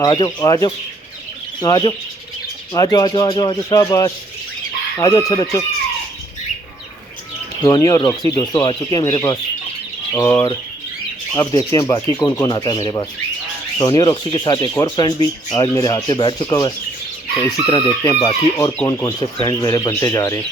आ जाओ आ जाओ आ जाओ आ जाओ आ जाओ आ जाओ आ जाओ, शाबाश, आ जाओ अच्छे बच्चों। रोनिया और रॉक्सी दोस्तों आ चुके हैं मेरे पास, और अब देखते हैं बाकी कौन कौन आता है मेरे पास। रोनिया और रॉक्सी के साथ एक और फ्रेंड भी आज मेरे हाथ पे बैठ चुका हुआ है, तो इसी तरह देखते हैं बाकी और कौन कौन से फ्रेंड मेरे बनते जा रहे हैं।